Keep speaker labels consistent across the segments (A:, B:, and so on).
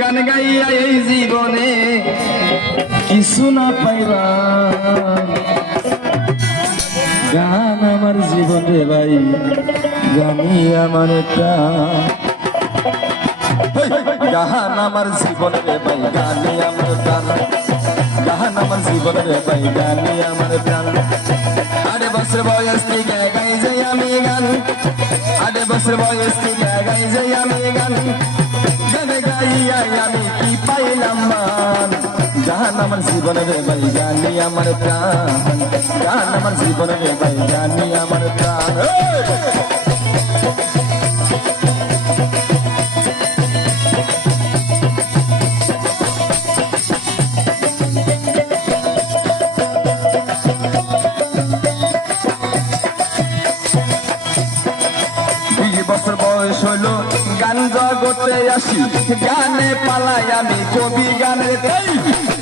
A: গান গাইয়া এই জীবনে কিছু না পাইলাম। গান আমার জীবনে ভাই গানি আমার গান আমার জীবনে ভাই গানি আমার প্রাণ। গান আমার জীবনে ভাই গানি আমার প্রাণ। আরে বছর বয়স থেকে গাই যাই আমি গান। আরে বছর বয়স থেকে গাই যাই আমি গান গান। গান আমার জীবনে ভাই গানি আমার প্রাণ গান আমার জীবনে ভাই গানি আমার প্রাণ বছর বয়স হইল গান জগতে আসি, গানে পালাই আমি কবি গানের।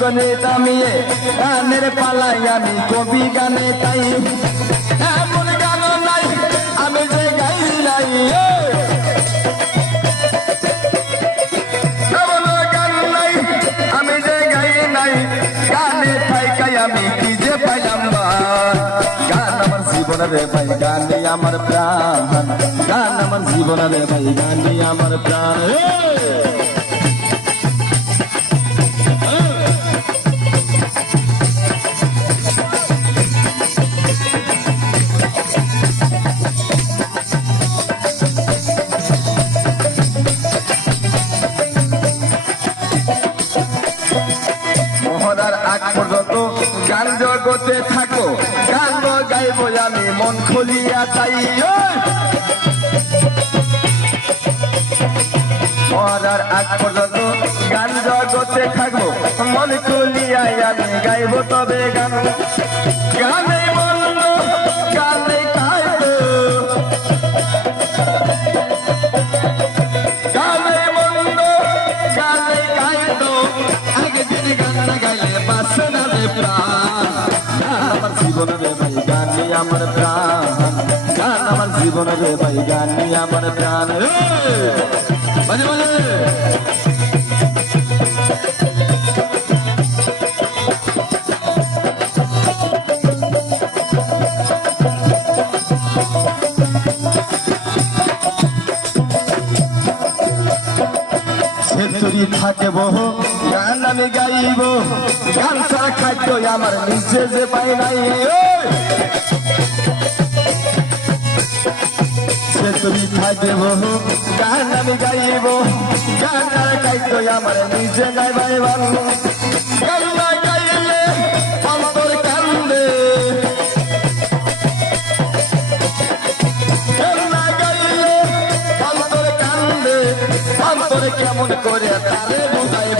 A: গান দামিয়ে গানের পালাই আমি কবি গানে তাই। এমন গান নাই, আমি যে গাই নাই আমি যে নাই, গানে আমি কি যে পাইলাম না গান আমার ভাই, গানে আমার প্রাণ। গান আমার জীবনের ভাই, গানে আমার প্রাণ গান জগতে থাকো, গান গাইব আমি, মন খুলিয়া তাই মরার আগ পর্যন্ত গান জগতে থাকব, মন খুলিয়া আমি গাইব তবে আমার প্রাণ। গান আমার জীবন রে ভাই গানি আমার প্রাণ। থাকে বহু গান আমি গাইব। গান ছাড়া খাদ্য আমার নিচে যে পাই নাই। ওই! সেতুরি থাকে বহু গান আমি গাইব। গান ছাড়া খাদ্য আমার নিচে নাই ভাই কেমন করে তারে বুঝাইবা?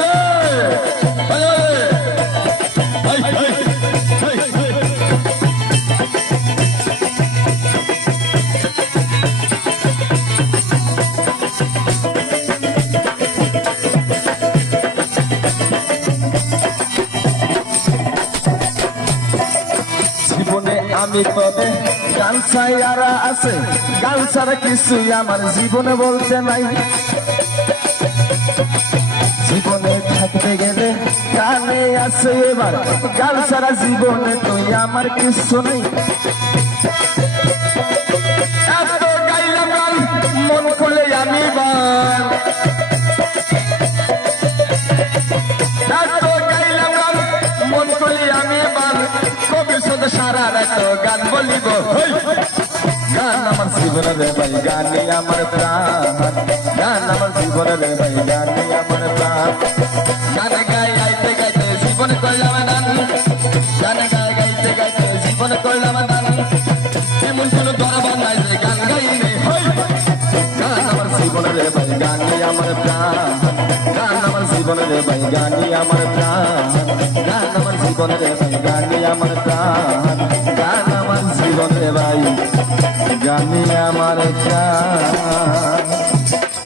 A: আমি তবে গান ছাইয়ারা আছে। গান ছাড়া কিছুই আমার জীবনে বলতে নাই। জীবনে থাকতে গেলে গানে আছে এবার। গান ছাড়া জীবনে তুই আমার কিছু নেই। সারা রাত গান বলিব। গান আমার জীবনের ভাই গানে আমার প্রাণ। গান আমার জীবনের ভাই গানে আমার প্রাণ। গান গাই গাইতে গাইতে জীবন করলাম দান গান গাই গাইতে গাইতে জীবন করলাম দান এমন কোন দরবার নাই যে গান গাইলে। গান আমার আমার জীবনের ভাই গানে আমার প্রাণ। গান আমার জীবনের ভাই গানে আমার প্রাণ। গান আমার জীবনের ভাই গানে আমার প্রাণ।